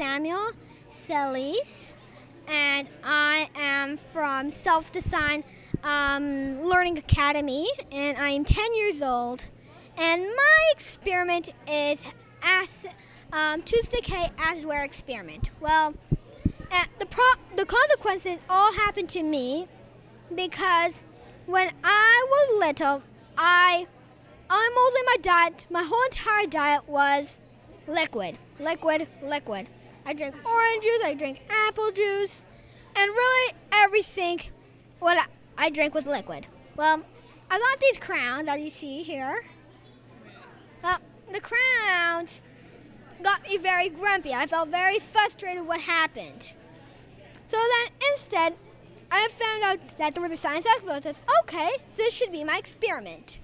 Samuel Celis, and I am from Self-Design Learning Academy, and I am 10 years old. And my experiment is tooth decay acid wear experiment. Well, the consequences all happened to me because when I was little, I'm mostly my diet. My whole entire diet was liquid. I drink orange juice, I drink apple juice, and really everything what I drank was liquid. Well, I got these crowns that you see here. The crowns got me very grumpy. I felt very frustrated what happened. So then instead, I found out that there was a science expo. I said, okay, this should be my experiment.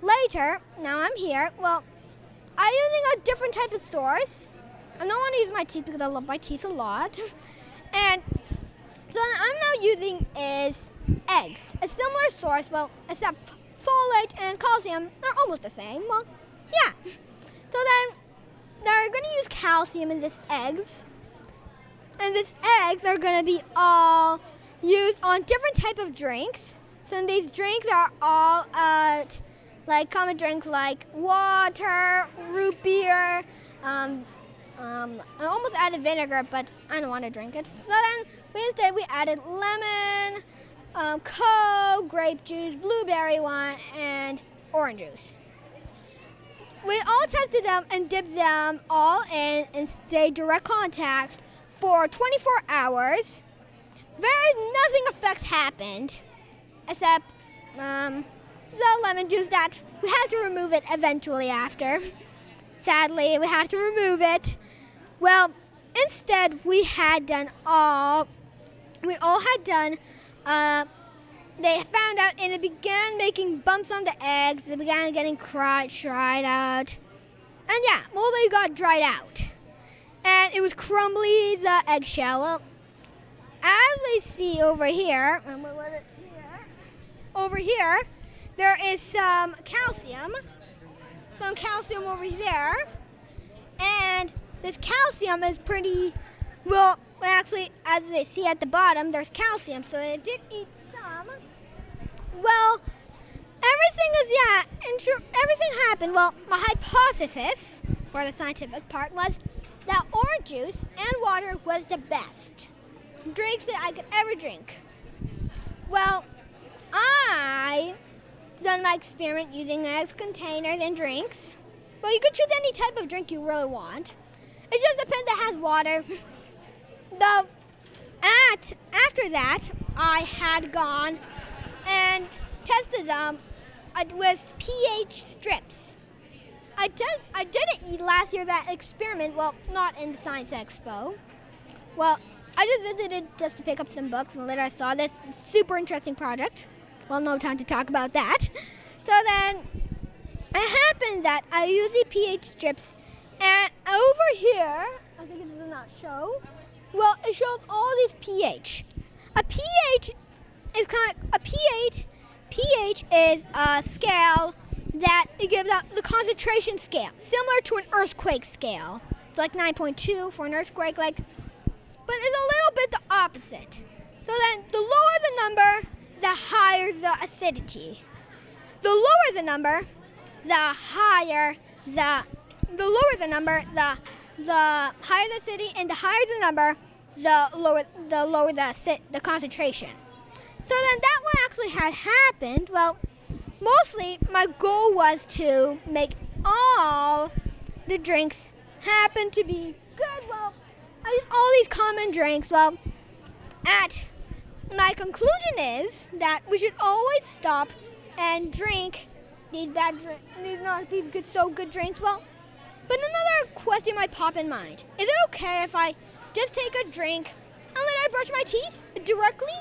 Later, now I'm here. Well, I'm using a different type of source. I don't want to use my teeth because I love my teeth a lot. And so I'm now using is eggs. A similar source, well, except folate and calcium are almost the same. Well, yeah. So then they're going to use calcium in these eggs. And these eggs are going to be all used on different type of drinks. So these drinks are all like common drinks like water, root beer. I almost added vinegar, but I don't want to drink it. So then we added lemon, Coke, grape juice, blueberry wine, and orange juice. We all tested them and dipped them all in and stayed direct contact for 24 hours. Nothing effects happened, except the lemon juice that we had to remove it eventually after. Sadly, we had to remove it. Well, instead they found out and it began making bumps on the eggs. They began getting dried out. And yeah, mostly got dried out. And it was crumbly, the eggshell. Well, as we see over here, there is some calcium over there. And this calcium is pretty, well, actually, as they see at the bottom, there's calcium, so they did eat some. Well, everything happened. Well, my hypothesis for the scientific part was that orange juice and water was the best drinks that I could ever drink. Well, I done my experiment using eggs, containers, and drinks. Well, you could choose any type of drink you really want. It just depends that has water. After that, I had gone and tested them with pH strips. I didn't eat last year that experiment, well, not in the Science Expo. Well, I just visited just to pick up some books, and later I saw this super interesting project. Well, no time to talk about that. So then it happened that I used the pH strips, and over here, I think it does not show. Well, it shows all these pH. A pH is a scale that it gives out the concentration scale, similar to an earthquake scale. It's like 9.2 for an earthquake, but it's a little bit the opposite. So then, the lower the number, the higher the acidity. The lower the number, the higher the lower the number, the higher the acidity, and the higher the number, the lower the concentration. So then that what actually had happened, well, mostly my goal was to make all the drinks happen to be good. Well, I used all these common drinks. Well, my conclusion is that we should always stop and drink these bad drinks, these good drinks. Well, but another question might pop in mind. Is it okay if I just take a drink and then I brush my teeth directly?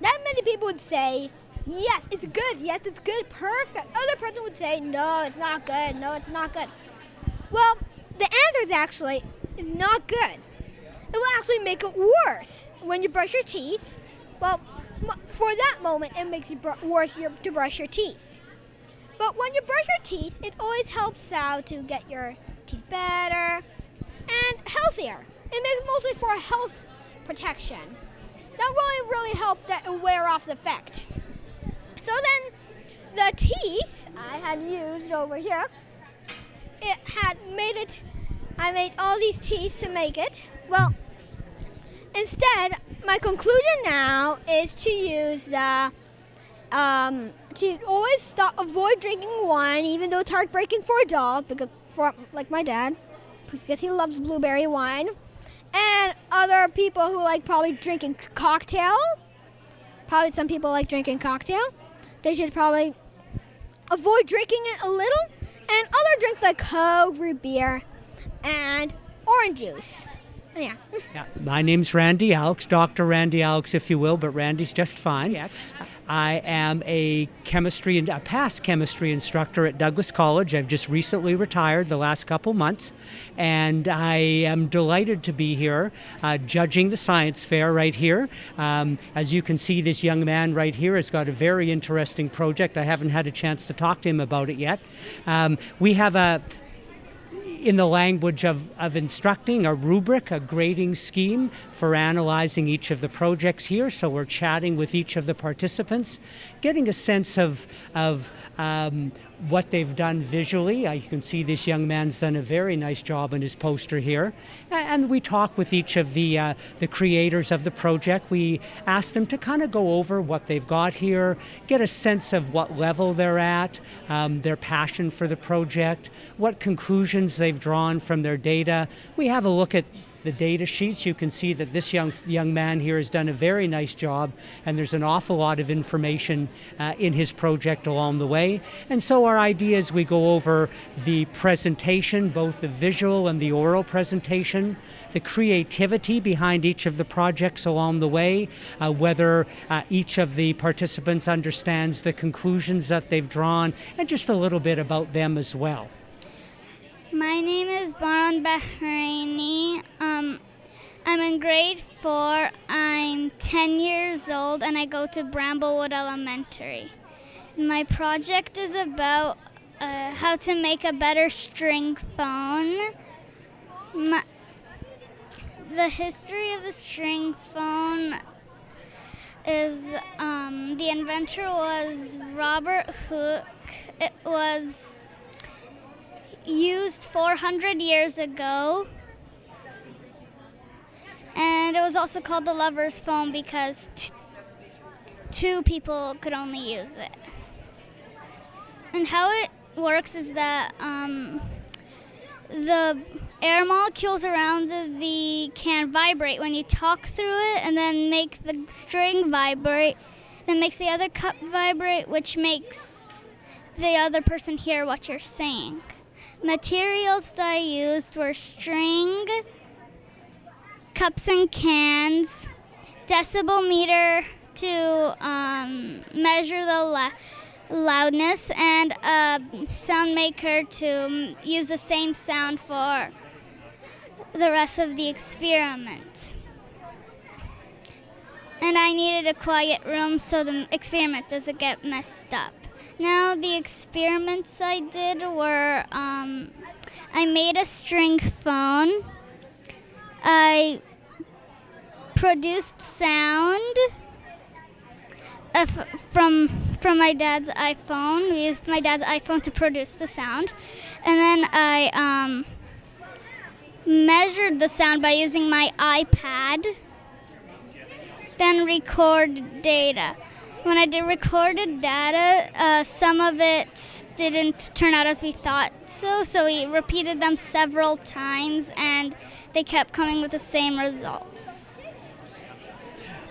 That many people would say, yes, it's good. Yes, it's good. Perfect. Other person would say, no, it's not good. No, it's not good. Well, the answer is actually it's not good. It will actually make it worse when you brush your teeth. Well, for that moment, it makes it worse to brush your teeth. But when you brush your teeth, it always helps out to get your teeth better. and healthier. It makes mostly for health protection. That really helped that wear off the effect. So then the teeth I had used over here, I made all these teeth to make it. Well, instead, my conclusion now is to use to always avoid drinking wine, even though it's heartbreaking for adults, like my dad, because he loves blueberry wine. And other people who like probably drinking cocktail, probably some people like drinking cocktail, they should probably avoid drinking it a little. And other drinks like Coke, root beer, and orange juice. Yeah. My name's Randy Alex, Dr. Randy Alex, if you will, but Randy's just fine. Yes. I am a past chemistry instructor at Douglas College. I've just recently retired the last couple months, and I am delighted to be here judging the science fair right here. As you can see, this young man right here has got a very interesting project. I haven't had a chance to talk to him about it yet. We have in the language of instructing, a rubric, a grading scheme for analyzing each of the projects here. So we're chatting with each of the participants, getting a sense of what they've done visually. You can see this young man's done a very nice job in his poster here. And we talk with each of the creators of the project. We ask them to kind of go over what they've got here, get a sense of what level they're at, their passion for the project, what conclusions they've drawn from their data. We have a look at the data sheets. You can see that this young man here has done a very nice job, and there's an awful lot of information in his project along the way. And so our idea is we go over the presentation, both the visual and the oral presentation, the creativity behind each of the projects along the way, whether each of the participants understands the conclusions that they've drawn, and just a little bit about them as well. My name is Baran Bahraini. I'm in grade 4. I'm 10 years old, and I go to Bramblewood Elementary. My project is about how to make a better string phone. The history of the string phone is the inventor was Robert Hooke. It was used 400 years ago, and it was also called the lover's phone because two people could only use it. And how it works is that the air molecules around the can vibrate when you talk through it, and then make the string vibrate, then makes the other cup vibrate, which makes the other person hear what you're saying. Materials that I used were string, cups and cans, decibel meter to measure the loudness, and a sound maker to use the same sound for the rest of the experiment. And I needed a quiet room so the experiment doesn't get messed up. Now the experiments I did were, I made a string phone. I produced sound from my dad's iPhone. We used my dad's iPhone to produce the sound. And then I measured the sound by using my iPad, then record data. When I did recorded data, some of it didn't turn out as we thought so we repeated them several times, and they kept coming with the same results.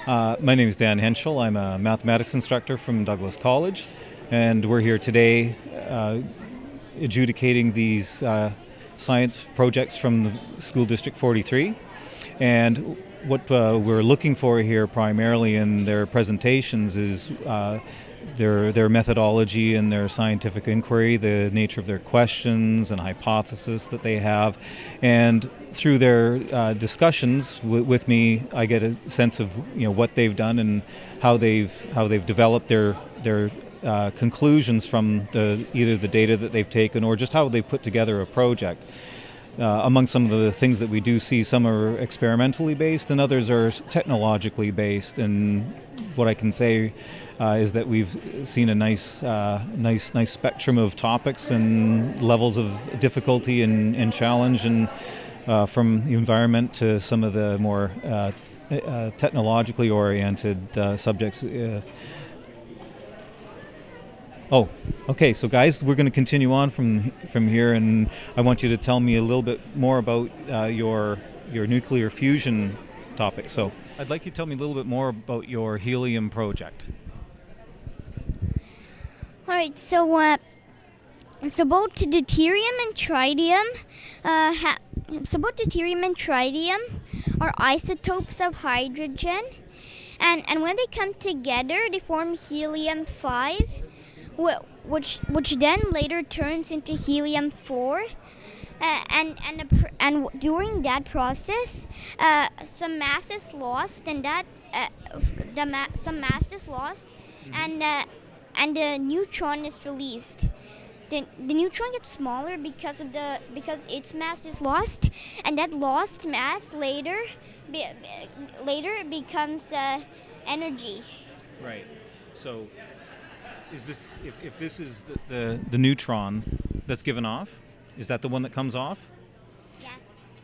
My name is Dan Henschel. I'm a mathematics instructor from Douglas College, and we're here today adjudicating these science projects from the School District 43. And what we're looking for here primarily in their presentations is their methodology and their scientific inquiry, the nature of their questions and hypothesis that they have. And through their discussions with me, I get a sense of what they've done and how they've developed their conclusions from either the data that they've taken or just how they've put together a project. among some of the things that we do see, some are experimentally based and others are technologically based. And what I can say is that we've seen a nice spectrum of topics and levels of difficulty and challenge, and from the environment to some of the more technologically oriented subjects. Oh, okay. So, guys, we're going to continue on from here, and I want you to tell me a little bit more about your nuclear fusion topic. So, I'd like you to tell me a little bit more about your helium project. All right, so both deuterium and tritium, are isotopes of hydrogen, and when they come together, they form helium-5, which then later turns into helium-4, and during that process, some mass is lost, and and the neutron is released. The neutron gets smaller because its mass is lost, and that lost mass later becomes energy. Right. So, is this if this is the neutron that's given off? Is that the one that comes off? Yeah.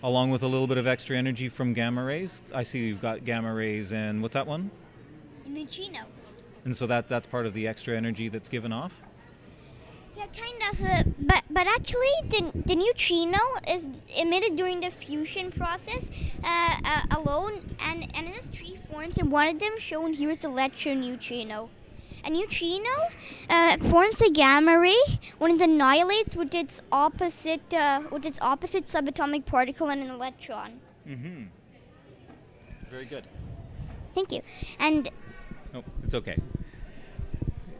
Along with a little bit of extra energy from gamma rays. I see you've got gamma rays, and what's that one? Neutrino. And so that's part of the extra energy that's given off? Yeah, kind of. But actually, the neutrino is emitted during the fusion process alone, and it has three forms, and one of them shown here is electroneutrino. A neutrino forms a gamma ray when it annihilates with its opposite subatomic particle and an electron. Mm-hmm. Very good. Thank you. And oh, it's okay.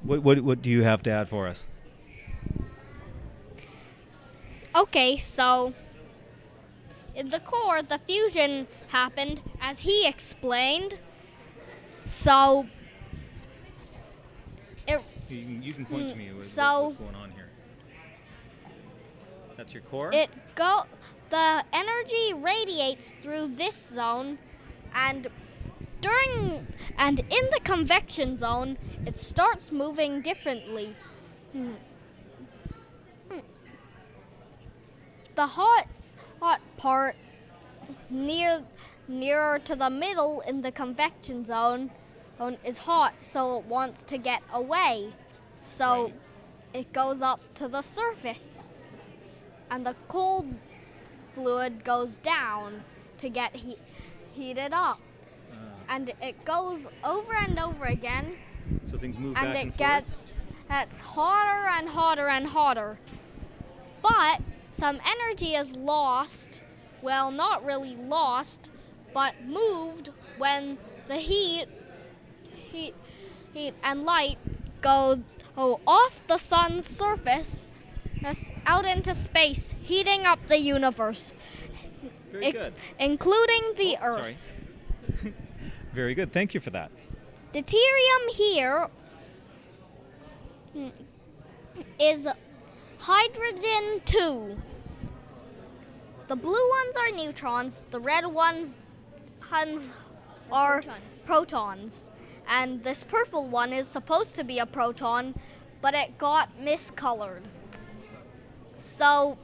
What do you have to add for us? Okay, so in the core, the fusion happened as he explained. So You can point to me what's going on here. That's your core? The energy radiates through this zone, and in the convection zone, it starts moving differently. The hot part nearer to the middle in the convection zone is hot, so it wants to get away. So Right. it goes up to the surface, and the cold fluid goes down to get heated up. And it goes over and over again, So things move and back and it forth? gets hotter and hotter and hotter. But some energy is lost, well, not really lost, but moved when the heat and light go off the sun's surface out into space, heating up the universe, Very good. including the Oh, sorry. Earth. Very good. Thank you for that. Deuterium here is hydrogen 2. The blue ones are neutrons, the red ones are protons. And this purple one is supposed to be a proton, but it got miscolored. So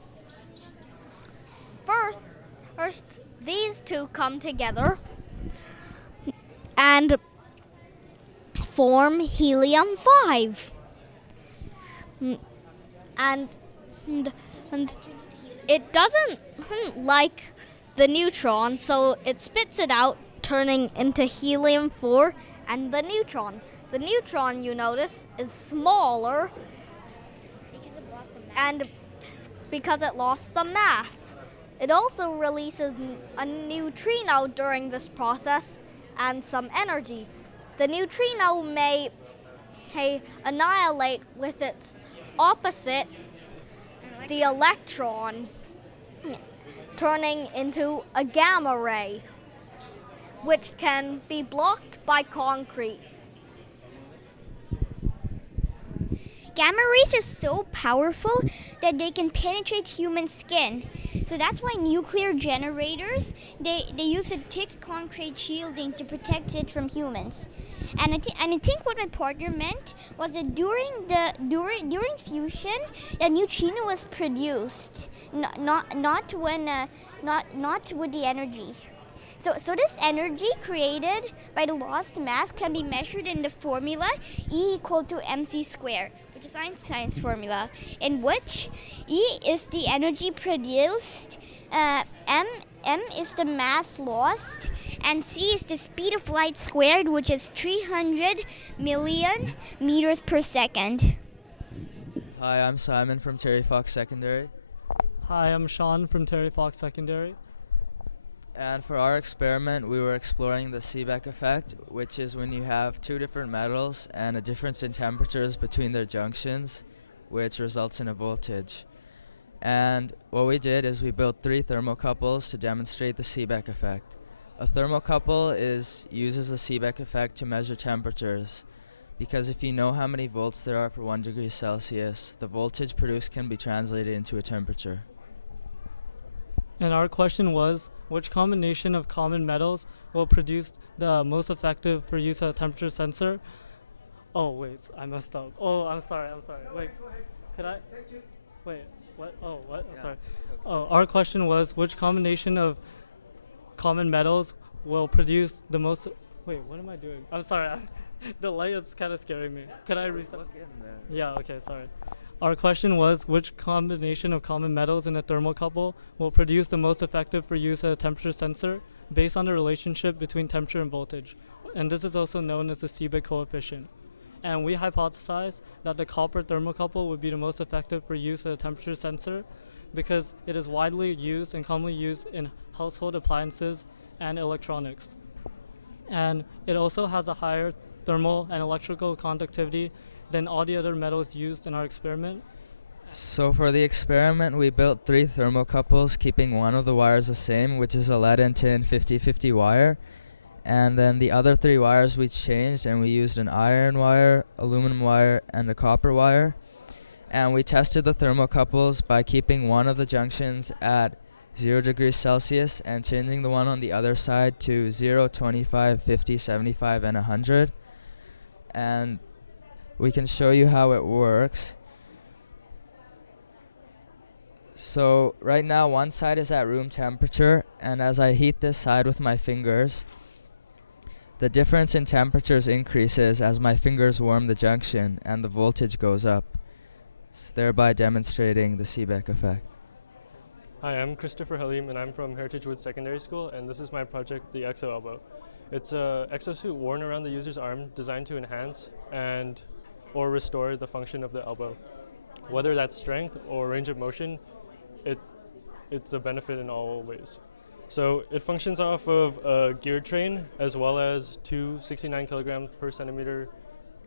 first these two come together and form helium-5. And it doesn't like the neutron, so it spits it out, turning into helium-4 and the neutron. The neutron, you notice, is smaller and because it lost some mass. It also releases a neutrino during this process and some energy. The neutrino may annihilate with its opposite, the electron, turning into a gamma ray, which can be blocked by concrete. Gamma rays are so powerful that they can penetrate human skin. So that's why nuclear generators, they use a thick concrete shielding to protect it from humans. And I think what my partner meant was that during fusion, a neutrino was produced, not with the energy. So this energy created by the lost mass can be measured in the formula E = mc squared, which is Einstein's formula, in which E is the energy produced, m is the mass lost, and c is the speed of light squared, which is 300 million meters per second. Hi, I'm Simon from Terry Fox Secondary. Hi, I'm Sean from Terry Fox Secondary. And for our experiment, we were exploring the Seebeck effect, which is when you have two different metals and a difference in temperatures between their junctions, which results in a voltage. And what we did is we built 3 thermocouples to demonstrate the Seebeck effect. A thermocouple uses the Seebeck effect to measure temperatures, because if you know how many volts there are per 1 degree Celsius, the voltage produced can be translated into a temperature. And our question was, which combination of common metals will produce the most effective for use as a temperature sensor? Oh, wait, I messed up. Oh, I'm sorry. Wait, could I? Wait, what? Oh, what? I'm sorry. Oh, our question was, which combination of common metals will produce the most... Wait, what am I doing? I'm sorry. The light is kind of scaring me. Can I reset? Look in there. Yeah, okay, sorry. Our question was, which combination of common metals in a thermocouple will produce the most effective for use as a temperature sensor based on the relationship between temperature and voltage. And this is also known as the Seebeck coefficient. And we hypothesized that the copper thermocouple would be the most effective for use as a temperature sensor because it is widely used and commonly used in household appliances and electronics. And it also has a higher thermal and electrical conductivity than all the other metals used in our experiment. So for the experiment, we built 3 thermocouples, keeping one of the wires the same, which is a lead and tin 50-50 wire. And then the other 3 wires we changed, and we used an iron wire, aluminum wire, and a copper wire. And we tested the thermocouples by keeping one of the junctions at 0 degrees Celsius and changing the one on the other side to 0, 25, 50, 75, and 100. And we can show you how it works. So right now one side is at room temperature, and as I heat this side with my fingers, the difference in temperatures increases as my fingers warm the junction and the voltage goes up, thereby demonstrating the Seebeck effect. Hi, I'm Christopher Halim, and I'm from Heritage Woods Secondary School, and this is my project, the Exo Elbow. It's a exosuit worn around the user's arm designed to enhance or restore the function of the elbow. Whether that's strength or range of motion, it's a benefit in all ways. So it functions off of a gear train as well as 2 69 kilograms per centimeter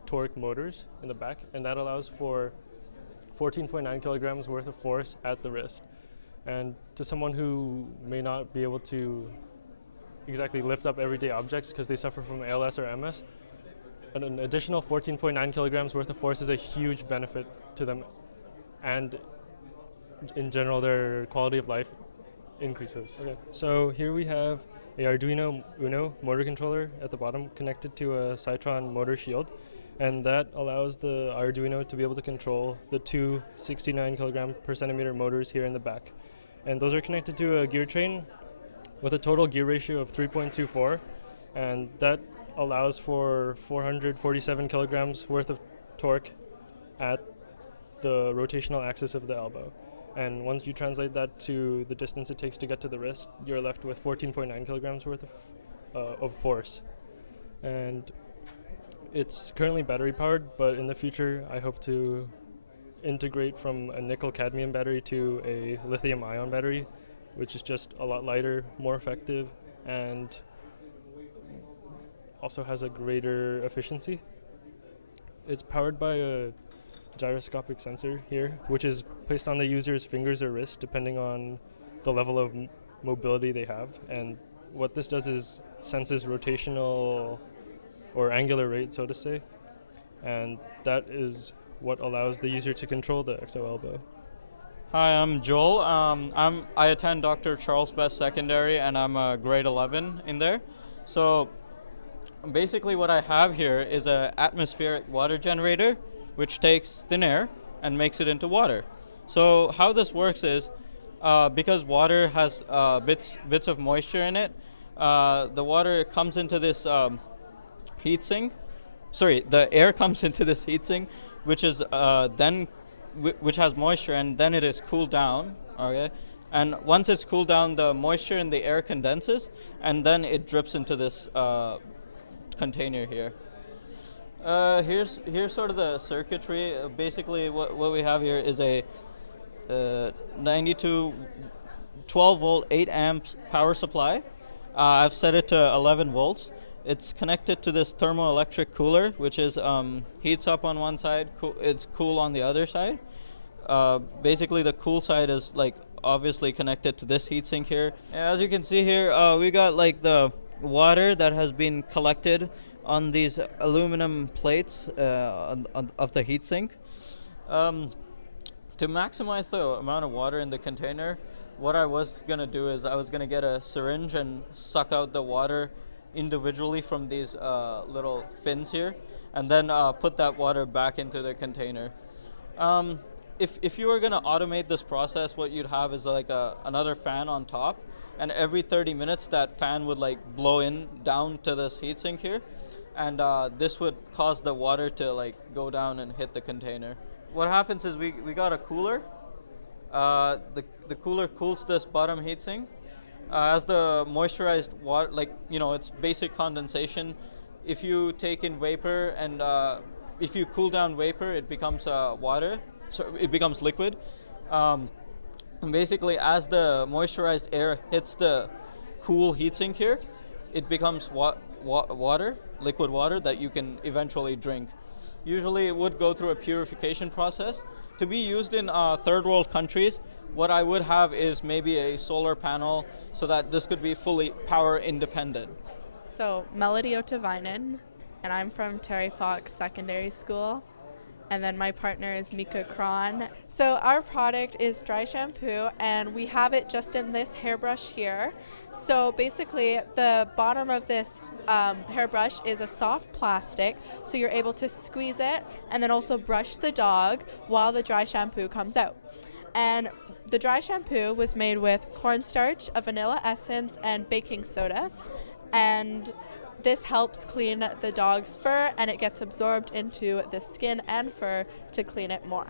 torque motors in the back, and that allows for 14.9 kilograms worth of force at the wrist. And to someone who may not be able to exactly lift up everyday objects because they suffer from ALS or MS, an additional 14.9 kilograms worth of force is a huge benefit to them, and in general their quality of life increases. Okay, so here we have a Arduino Uno motor controller at the bottom connected to a Cytron motor shield, and that allows the Arduino to be able to control the 2 69 kilogram per centimeter motors here in the back. And those are connected to a gear train with a total gear ratio of 3.24, and that allows for 447 kilograms worth of torque at the rotational axis of the elbow. And once you translate that to the distance it takes to get to the wrist, you're left with 14.9 kilograms worth of force. And it's currently battery powered, but in the future I hope to integrate from a nickel cadmium battery to a lithium ion battery, which is just a lot lighter, more effective, and also has a greater efficiency. It's powered by a gyroscopic sensor here, which is placed on the user's fingers or wrist depending on the level of mobility they have. And what this does is senses rotational or angular rate, so to say, and that is what allows the user to control the Exo elbow. Hi, I'm Joel. I attend Dr. Charles Best Secondary, and I'm a grade 11 in there. So basically what I have here is an atmospheric water generator, which takes thin air and makes it into water. So how this works is, because water has bits of moisture in it, the water comes into this heat sink. Sorry, the air comes into this heat sink, which is which has moisture, and then it is cooled down. Okay, and once it's cooled down, the moisture in the air condenses, and then it drips into this container here. Here's sort of the circuitry. Basically, what we have here is a 92 12 volt 8 amps power supply. I've set it to 11 volts. It's connected to this thermoelectric cooler, which is heats up on one side, it's cool on the other side. Basically, the cool side is like obviously connected to this heatsink here. As you can see here, we got like the water that has been collected on these aluminum plates of the heatsink. To maximize the amount of water in the container, what I was gonna do is I was gonna get a syringe and suck out the water individually from these little fins here, and then put that water back into the container. If you were gonna automate this process, what you'd have is like another fan on top, and every 30 minutes that fan would like blow in down to this heatsink here, and this would cause the water to like go down and hit the container. What happens is we got a cooler. The cooler cools this bottom heatsink. As the moisturized water, like, you know, it's basic condensation. If you take in vapor and if you cool down vapor, it becomes water, so it becomes liquid. Basically, as the moisturized air hits the cool heatsink here, it becomes water, liquid water that you can eventually drink. Usually it would go through a purification process. To be used in third world countries, what I would have is maybe a solar panel so that this could be fully power independent. So, Melody Otavainen, and I'm from Terry Fox Secondary School. And then my partner is Mika Kron. So our product is dry shampoo, and we have it just in this hairbrush here. So basically, the bottom of this hairbrush is a soft plastic, so you're able to squeeze it and then also brush the dog while the dry shampoo comes out. And the dry shampoo was made with cornstarch, a vanilla essence, and baking soda. And this helps clean the dog's fur, and it gets absorbed into the skin and fur to clean it more.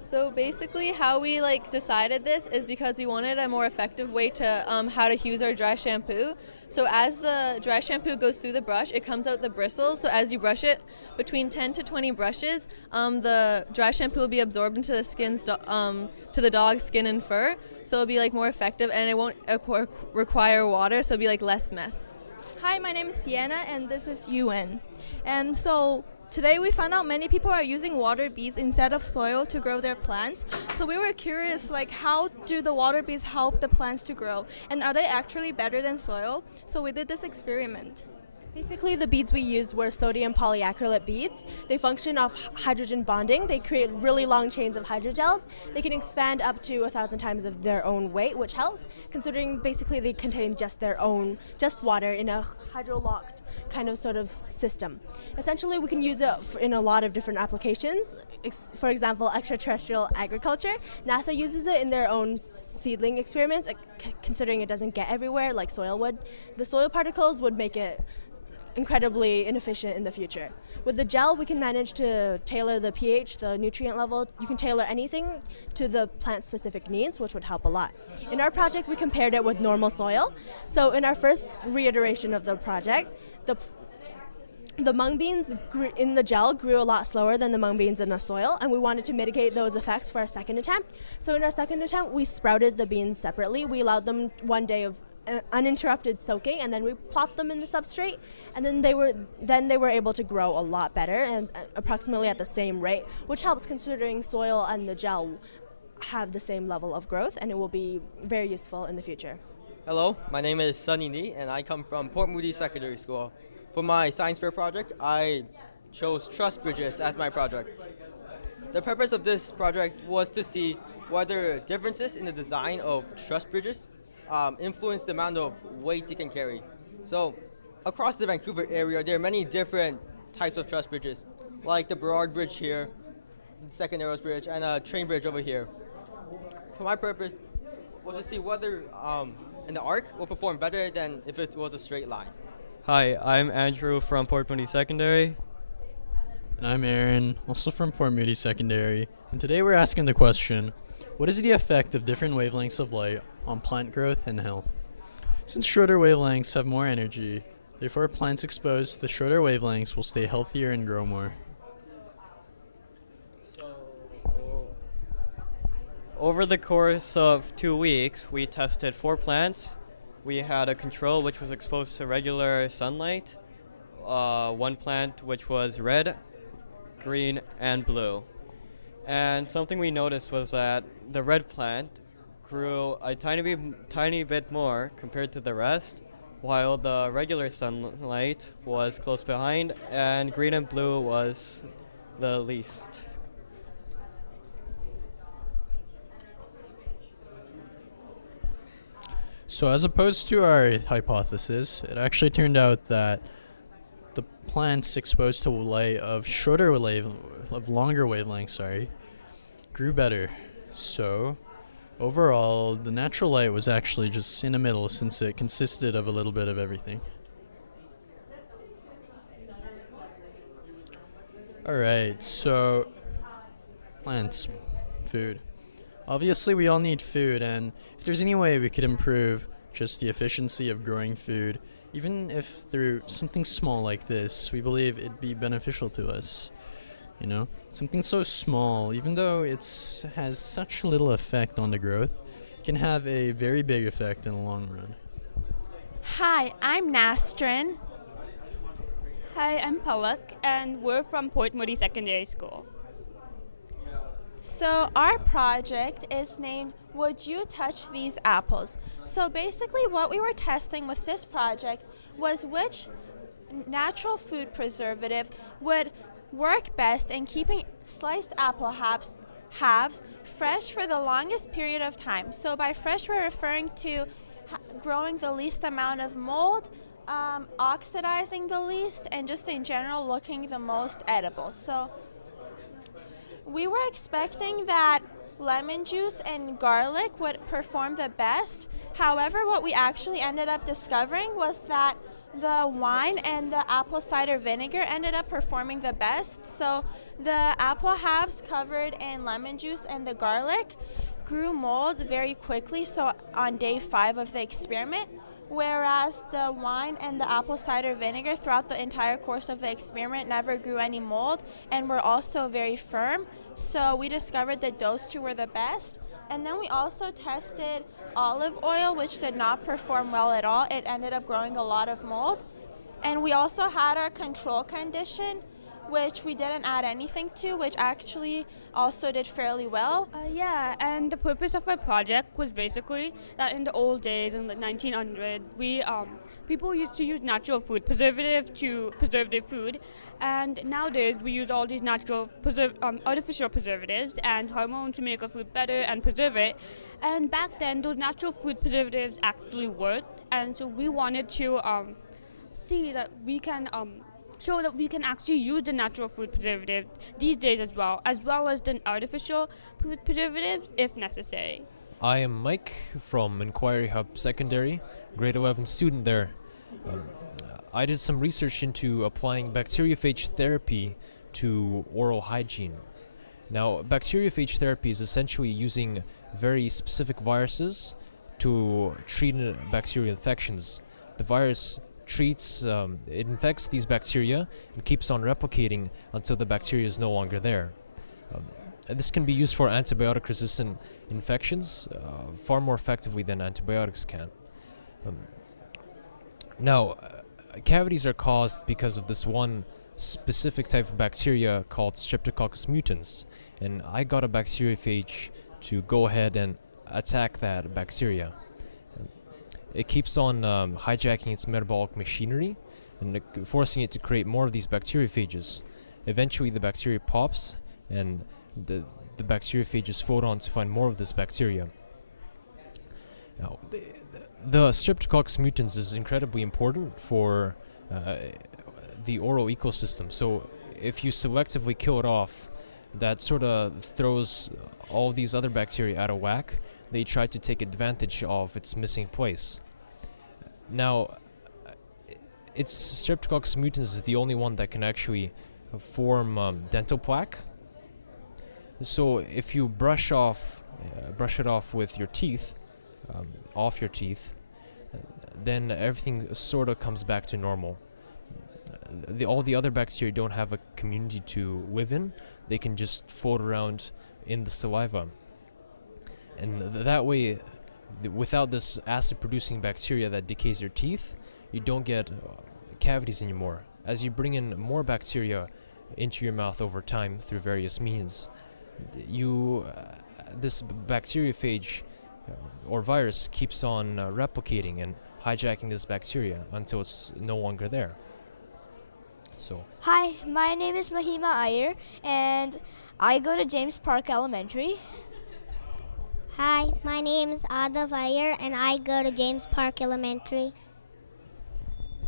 So basically how we decided this is because we wanted a more effective way to how to use our dry shampoo. So as the dry shampoo goes through the brush, it comes out the bristles. So as you brush it, between 10 to 20 brushes, the dry shampoo will be absorbed into the skin's to the dog's skin and fur. So it'll be more effective, and it won't require water, so it'll be less mess. Hi, my name is Sienna, and this is Yuan. And so today we found out many people are using water beads instead of soil to grow their plants. So we were curious, how do the water beads help the plants to grow? And are they actually better than soil? So we did this experiment. Basically, the beads we used were sodium polyacrylate beads. They function off hydrogen bonding. They create really long chains of hydrogels. They can expand up to 1,000 times of their own weight, which helps, considering basically they contain just water in a hydrolocked kind of sort of system. Essentially, we can use it in a lot of different applications. For example, extraterrestrial agriculture. NASA uses it in their own seedling experiments, considering it doesn't get everywhere like soil would. The soil particles would make it incredibly inefficient in the future. With the gel, we can manage to tailor the pH, the nutrient level. You can tailor anything to the plant-specific needs, which would help a lot. In our project, we compared it with normal soil. So in our first reiteration of the project, the mung beans in the gel grew a lot slower than the mung beans in the soil, and we wanted to mitigate those effects for our second attempt. So in our second attempt, we sprouted the beans separately. We allowed them 1 day of uninterrupted soaking, and then we plopped them in the substrate, and then they were able to grow a lot better and approximately at the same rate, which helps considering soil and the gel have the same level of growth, and it will be very useful in the future. Hello, my name is Sunny Lee, and I come from Port Moody Secondary School. For my science fair project, I chose truss bridges as my project. The purpose of this project was to see whether differences in the design of truss bridges influence the amount of weight they can carry. So, across the Vancouver area, there are many different types of truss bridges, like the Burrard Bridge here, the Second Narrows Bridge, and a train bridge over here. For my purpose was to see whether an arc will perform better than if it was a straight line. Hi, I'm Andrew from Port Moody Secondary. And I'm Aaron, also from Fort Moody Secondary. And today we're asking the question, what is the effect of different wavelengths of light on plant growth and health? Since shorter wavelengths have more energy, therefore plants exposed to the shorter wavelengths will stay healthier and grow more. Over the course of 2 weeks, we tested 4 plants. We had a control which was exposed to regular sunlight, 1 plant which was red, green, and blue. And something we noticed was that the red plant grew a tiny bit more compared to the rest, while the regular sunlight was close behind, and green and blue was the least. So as opposed to our hypothesis, it actually turned out that the plants exposed to light of longer wavelengths, grew better. So overall, the natural light was actually just in the middle since it consisted of a little bit of everything. Alright, so plants, food. Obviously we all need food, and if there's any way we could improve just the efficiency of growing food, even if through something small like this, we believe it'd be beneficial to us. You know, something so small, even though it has such little effect on the growth, can have a very big effect in the long run. Hi, I'm Nastrin. Hi, I'm Palak, and we're from Port Moody Secondary School. So our project is named Would You Touch These Apples? So basically what we were testing with this project was which natural food preservative would work best in keeping sliced apple halves fresh for the longest period of time. So by fresh we're referring to growing the least amount of mold, oxidizing the least, and just in general looking the most edible. So we were expecting that lemon juice and garlic would perform the best. However, what we actually ended up discovering was that the wine and the apple cider vinegar ended up performing the best. So the apple halves covered in lemon juice and the garlic grew mold very quickly, so on day 5 of the experiment, whereas the wine and the apple cider vinegar throughout the entire course of the experiment never grew any mold and were also very firm. So we discovered that those two were the best. And then we also tested olive oil, which did not perform well at all. It ended up growing a lot of mold. And we also had our control condition, which we didn't add anything to, which actually also did fairly well. Yeah, and the purpose of our project was basically that in the old days, in the 1900s, people used to use natural food preservative to preserve their food, and nowadays we use all these artificial preservatives and hormones to make our food better and preserve it. And back then, those natural food preservatives actually worked, and so we wanted to see that we can show that we can actually use the natural food preservatives these days as well as the artificial food preservatives if necessary. I am Mike from Inquiry Hub Secondary, grade 11 student there. I did some research into applying bacteriophage therapy to oral hygiene. Now, bacteriophage therapy is essentially using very specific viruses to treat bacterial infections. The virus it infects these bacteria and keeps on replicating until the bacteria is no longer there. And this can be used for antibiotic-resistant infections far more effectively than antibiotics can. Now, cavities are caused because of this one specific type of bacteria called Streptococcus mutans, and I got a bacteriophage to go ahead and attack that bacteria. It keeps on hijacking its metabolic machinery and forcing it to create more of these bacteriophages. Eventually the bacteria pops and the bacteriophages fold on to find more of this bacteria. Now, the Streptococcus mutans is incredibly important for the oral ecosystem. So if you selectively kill it off, that sort of throws all these other bacteria out of whack. They try to take advantage of its missing place. Now, it's Streptococcus mutans is the only one that can actually form dental plaque. So if you brush it off with your teeth, off your teeth, then everything sort of comes back to normal. All the other bacteria don't have a community to live in. They can just float around in the saliva. And that way, without this acid-producing bacteria that decays your teeth, you don't get cavities anymore. As you bring in more bacteria into your mouth over time through various means, this bacteriophage or virus keeps on replicating and hijacking this bacteria until it's no longer there. So. Hi, my name is Mahima Iyer, and I go to James Park Elementary. Hi, my name is Adav Iyer, and I go to James Park Elementary.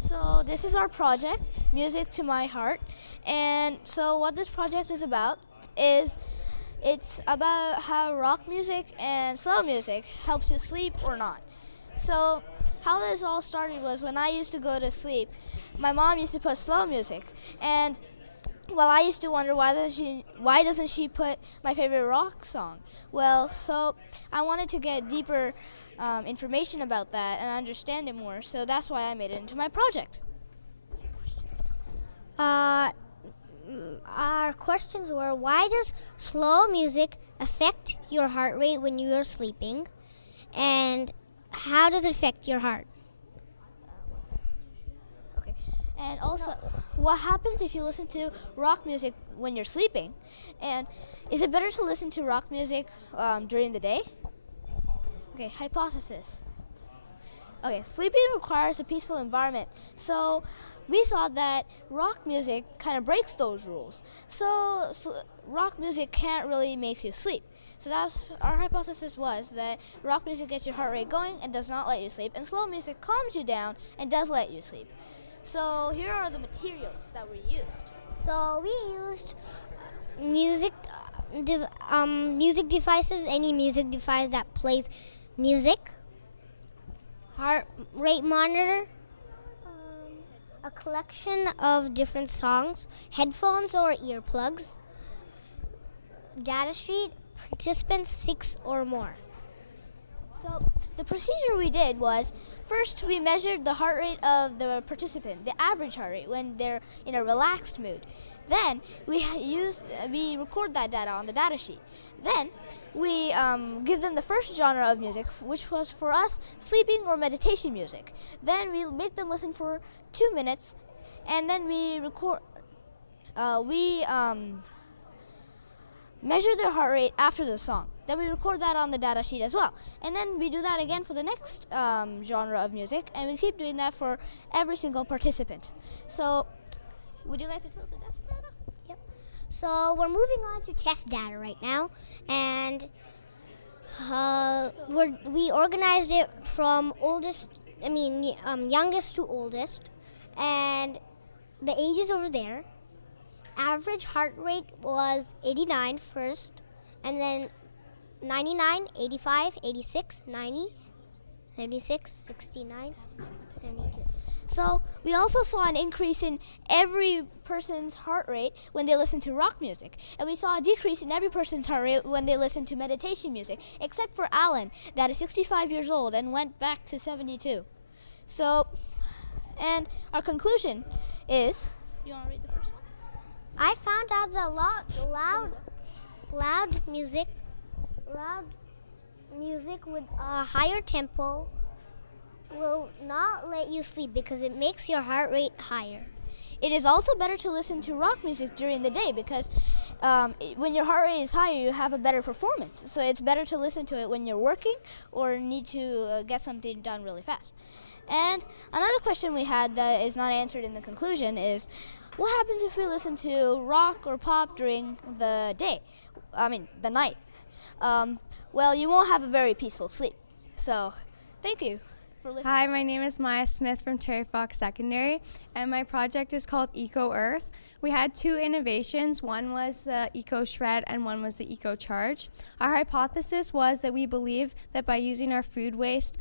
So this is our project, Music to My Heart. And so what this project is about is it's about how rock music and slow music helps you sleep or not. So how this all started was when I used to go to sleep, my mom used to put slow music. And well, I used to wonder why doesn't she put my favorite rock song? Well, so I wanted to get deeper information about that and understand it more. So that's why I made it into my project. Our questions were, why does slow music affect your heart rate when you are sleeping? And how does it affect your heart? Okay. And also, what happens if you listen to rock music when you're sleeping? And is it better to listen to rock music during the day? Okay, hypothesis. Okay, sleeping requires a peaceful environment. So we thought that rock music kind of breaks those rules. So rock music can't really make you sleep. So that's our hypothesis, was that rock music gets your heart rate going and does not let you sleep, and slow music calms you down and does let you sleep. So here are the materials that we used. So we used music devices, any music device that plays music, heart rate monitor, a collection of different songs, headphones or earplugs, data sheet, participants 6 or more. So the procedure we did was, first we measured the heart rate of the participant, the average heart rate when they're in a relaxed mood. Then we record that data on the data sheet. Then we give them the first genre of music, which was for us sleeping or meditation music. Then we make them listen for 2 minutes, and then we measure their heart rate after the song. Then we record that on the data sheet as well. And then we do that again for the next genre of music, and we keep doing that for every single participant. So, would you like to tell the test data? Yep. So we're moving on to test data right now, and we organized it from youngest to oldest, and the ages over there. Average heart rate was 89 first, and then 99, 85, 86, 90, 76, 69, 72. So we also saw an increase in every person's heart rate when they listened to rock music, and we saw a decrease in every person's heart rate when they listened to meditation music, except for Alan, that is 65 years old and went back to 72. So, and our conclusion is, you want to read the first one? I found out that loud music with a higher tempo will not let you sleep because it makes your heart rate higher. It is also better to listen to rock music during the day because when your heart rate is higher, you have a better performance. So it's better to listen to it when you're working or need to get something done really fast. And another question we had that is not answered in the conclusion is, what happens if we listen to rock or pop during the day? the night, well, you won't have a very peaceful sleep. So, thank you for listening. Hi, my name is Maya Smith from Terry Fox Secondary, and my project is called Eco-Earth. We had 2 innovations. One was the Eco-Shred and one was the Eco-Charge. Our hypothesis was that we believe that by using our food waste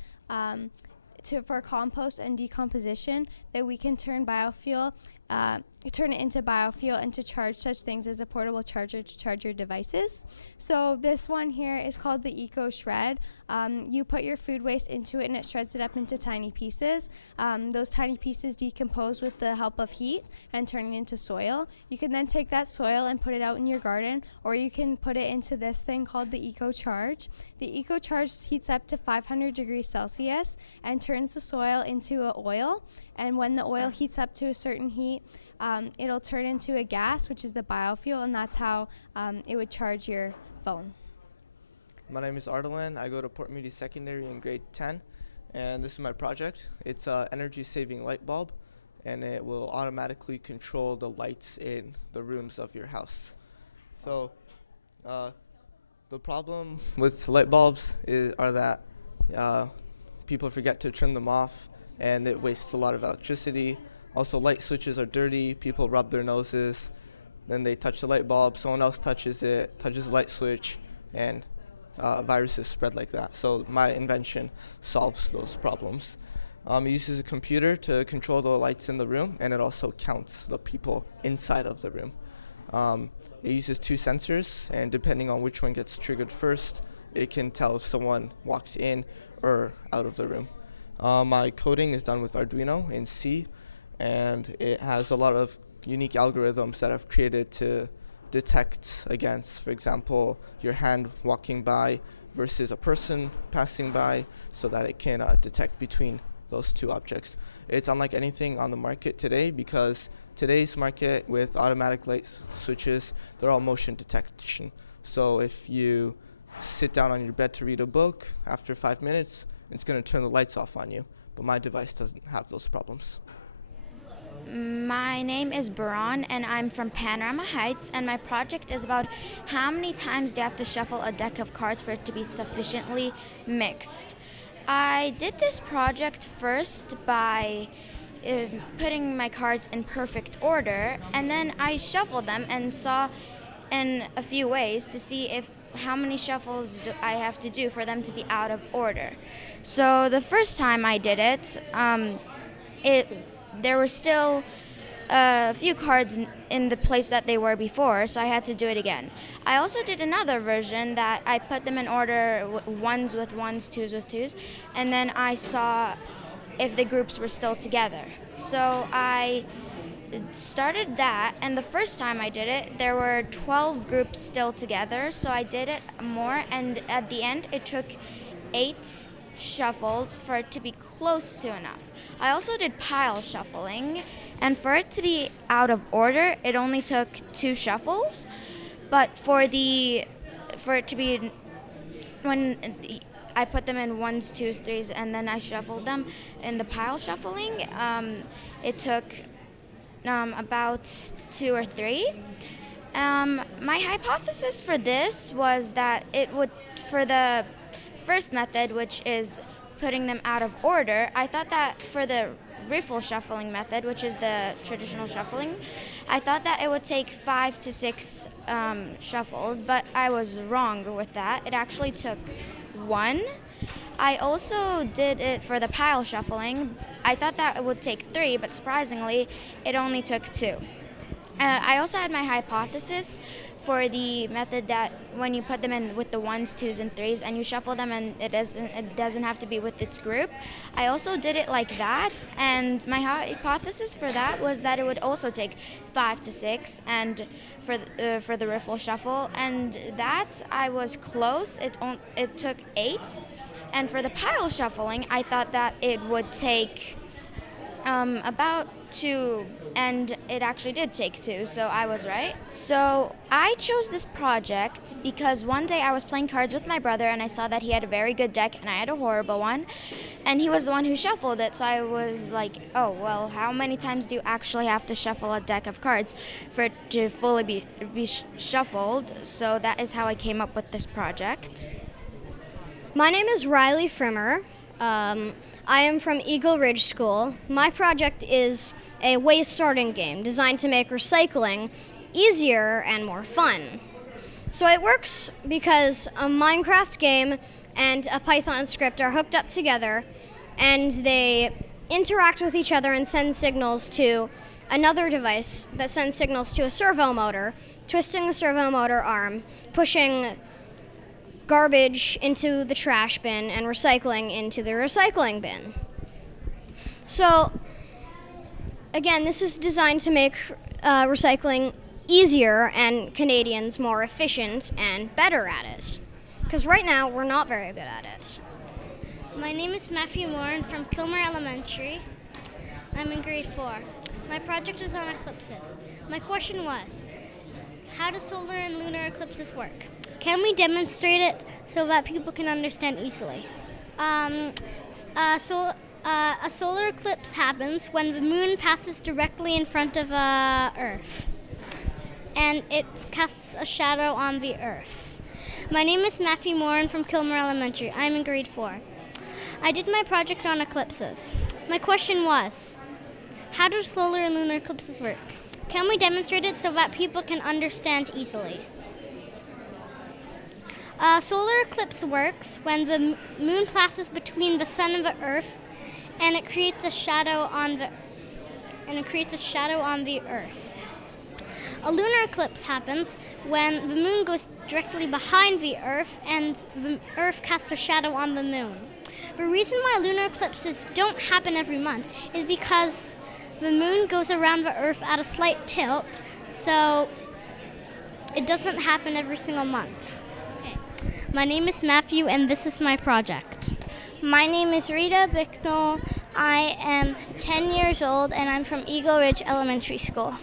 for compost and decomposition, that we can turn it into biofuel and to charge such things as a portable charger to charge your devices. So this one here is called the Eco-Shred. You put your food waste into it and it shreds it up into tiny pieces. Those tiny pieces decompose with the help of heat and turn it into soil. You can then take that soil and put it out in your garden, or you can put it into this thing called the Eco-Charge. The Eco-Charge heats up to 500 degrees Celsius and turns the soil into an oil. And when the oil heats up to a certain heat, it'll turn into a gas, which is the biofuel, and that's how it would charge your phone. My name is Ardalan. I go to Port Moody Secondary in grade 10, and this is my project. It's an energy-saving light bulb, and it will automatically control the lights in the rooms of your house. So the problem with light bulbs are that people forget to turn them off, and it wastes a lot of electricity. Also, light switches are dirty. People rub their noses, then they touch the light bulb, someone else touches it, touches the light switch, and viruses spread like that. So my invention solves those problems. It uses a computer to control the lights in the room, and it also counts the people inside of the room. It uses 2 sensors, and depending on which one gets triggered first, it can tell if someone walks in or out of the room. My coding is done with Arduino in C, and it has a lot of unique algorithms that I've created to detect against, for example, your hand walking by versus a person passing by, so that it can detect between those 2 objects. It's unlike anything on the market today, because today's market with automatic light switches, they're all motion detection. So if you sit down on your bed to read a book, after 5 minutes, it's going to turn the lights off on you. But my device doesn't have those problems. My name is Baran, and I'm from Panorama Heights, and my project is about how many times do you have to shuffle a deck of cards for it to be sufficiently mixed. I did this project first by putting my cards in perfect order, and then I shuffled them and saw in a few ways to see how many shuffles do I have to do for them to be out of order. So the first time I did it, there were still a few cards in the place that they were before, so I had to do it again. I also did another version that I put them in order, ones with ones, twos with twos, and then I saw if the groups were still together. So I started that, and the first time I did it, there were 12 groups still together, so I did it more, and at the end it took 8 shuffles for it to be close to enough. I also did pile shuffling, and for it to be out of order, it only took 2 shuffles, but for it to be, I put them in ones, twos, threes, and then I shuffled them in the pile shuffling, it took about 2 or 3. My hypothesis for this was that it would, for the first method, which is putting them out of order, I thought that for the riffle shuffling method, which is the traditional shuffling, I thought that it would take 5 to 6 shuffles, but I was wrong with that. It actually took 1. I also did it for the pile shuffling. I thought that it would take 3, but surprisingly, it only took 2. I also had my hypothesis for the method that when you put them in with the ones, twos, and threes, and you shuffle them, and it doesn't have to be with its group. I also did it like that, and my hypothesis for that was that it would also take 5 to 6, and for the riffle shuffle, and that I was close. It took 8, and for the pile shuffling, I thought that it would take about 2, and it actually did take 2, so I was right. So I chose this project because one day I was playing cards with my brother and I saw that he had a very good deck and I had a horrible one, and he was the one who shuffled it, so I was like, oh, well, how many times do you actually have to shuffle a deck of cards for it to fully be shuffled? So that is how I came up with this project. My name is Riley Frimmer. I am from Eagle Ridge School. My project is a waste sorting game designed to make recycling easier and more fun. So it works because a Minecraft game and a Python script are hooked up together, and they interact with each other and send signals to another device that sends signals to a servo motor, twisting the servo motor arm, pushing garbage into the trash bin and recycling into the recycling bin. So, again, this is designed to make recycling easier and Canadians more efficient and better at it. Because right now, we're not very good at it. My name is Matthew Moore. I'm from Kilmer Elementary. I'm in grade 4. My project is on eclipses. My question was, how do solar and lunar eclipses work? Can we demonstrate it so that people can understand easily? A solar eclipse happens when the moon passes directly in front of Earth, and it casts a shadow on the Earth. My name is Matthew Moore. I'm from Kilmer Elementary. I'm in grade 4. I did my project on eclipses. My question was, how do solar and lunar eclipses work? Can we demonstrate it so that people can understand easily? Solar eclipse works when the moon passes between the sun and the Earth, and it creates a shadow on the Earth. A lunar eclipse happens when the moon goes directly behind the Earth, and the Earth casts a shadow on the moon. The reason why lunar eclipses don't happen every month is because the moon goes around the Earth at a slight tilt, so it doesn't happen every single month. Okay. My name is Matthew, and this is my project. My name is Rita Bicknell. I am 10 years old, and I'm from Eagle Ridge Elementary School.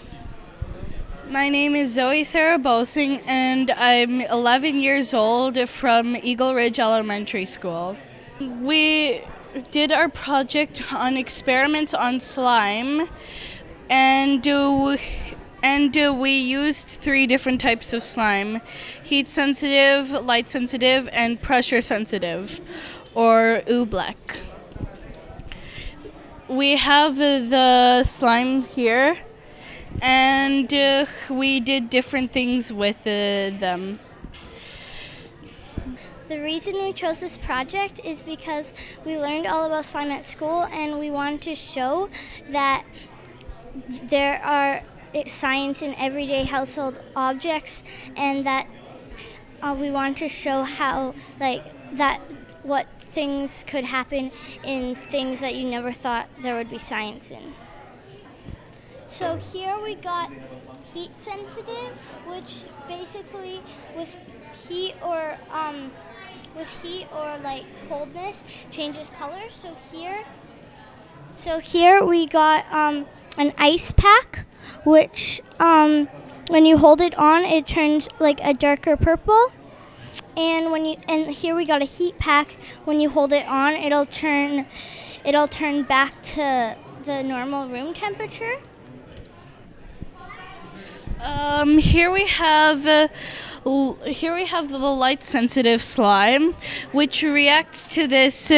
My name is Zoe Sarah Bosing, and I'm 11 years old from Eagle Ridge Elementary School. We did our project on experiments on slime, and we used 3 different types of slime: heat sensitive, light sensitive, and pressure sensitive, or oobleck. We have the slime here, and we did different things with them. The reason we chose this project is because we learned all about slime at school, and we wanted to show that there are science in everyday household objects, and that we want to show how, what things could happen in things that you never thought there would be science in. So here we got heat sensitive, which basically with heat or coldness changes color. So here we got an ice pack, which when you hold it on, it turns like a darker purple. And here we got a heat pack. When you hold it on, it'll turn back to the normal room temperature. Here we have the light sensitive slime, which reacts to this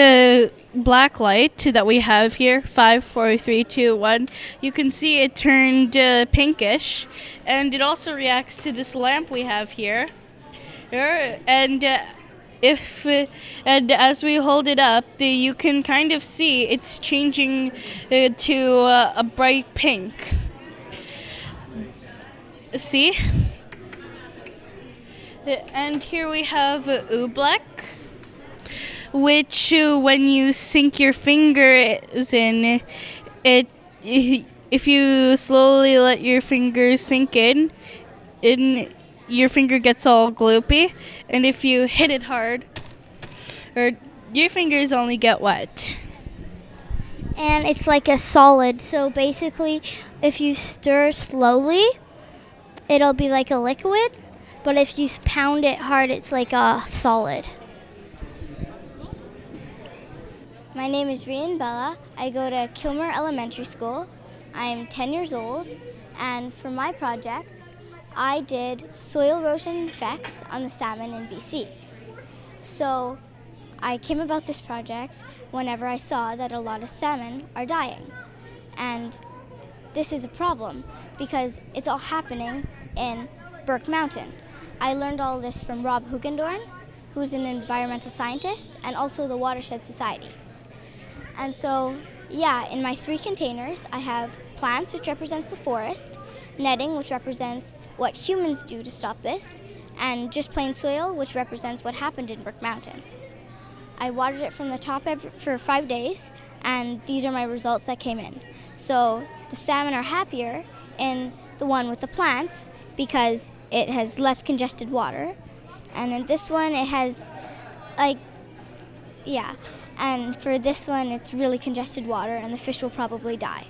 black light that we have here. 5, 4, 3, 2, 1. You can see it turned pinkish, and it also reacts to this lamp we have here. And as we hold it up, you can kind of see it's changing to a bright pink. See? And here we have oobleck, which when you sink your fingers in, if you slowly let your fingers sink in, your finger gets all gloopy, and if you hit it hard, your fingers only get wet. And it's like a solid. So basically, if you stir slowly, it'll be like a liquid. But if you pound it hard, it's like a solid. My name is Rian Bella. I go to Kilmer Elementary School. I'm 10 years old. And for my project, I did soil erosion effects on the salmon in BC. So I came about this project whenever I saw that a lot of salmon are dying. And this is a problem because it's all happening in Burke Mountain. I learned all this from Rob Hugendorn, who's an environmental scientist, and also the Watershed Society. And so, yeah, in my 3 containers, I have plants, which represents the forest, netting, which represents what humans do to stop this, and just plain soil, which represents what happened in Burke Mountain. I watered it from the top for 5 days, and these are my results that came in. So the salmon are happier in the one with the plants because it has less congested water. And in this one, it has, and for this one, it's really congested water, and the fish will probably die.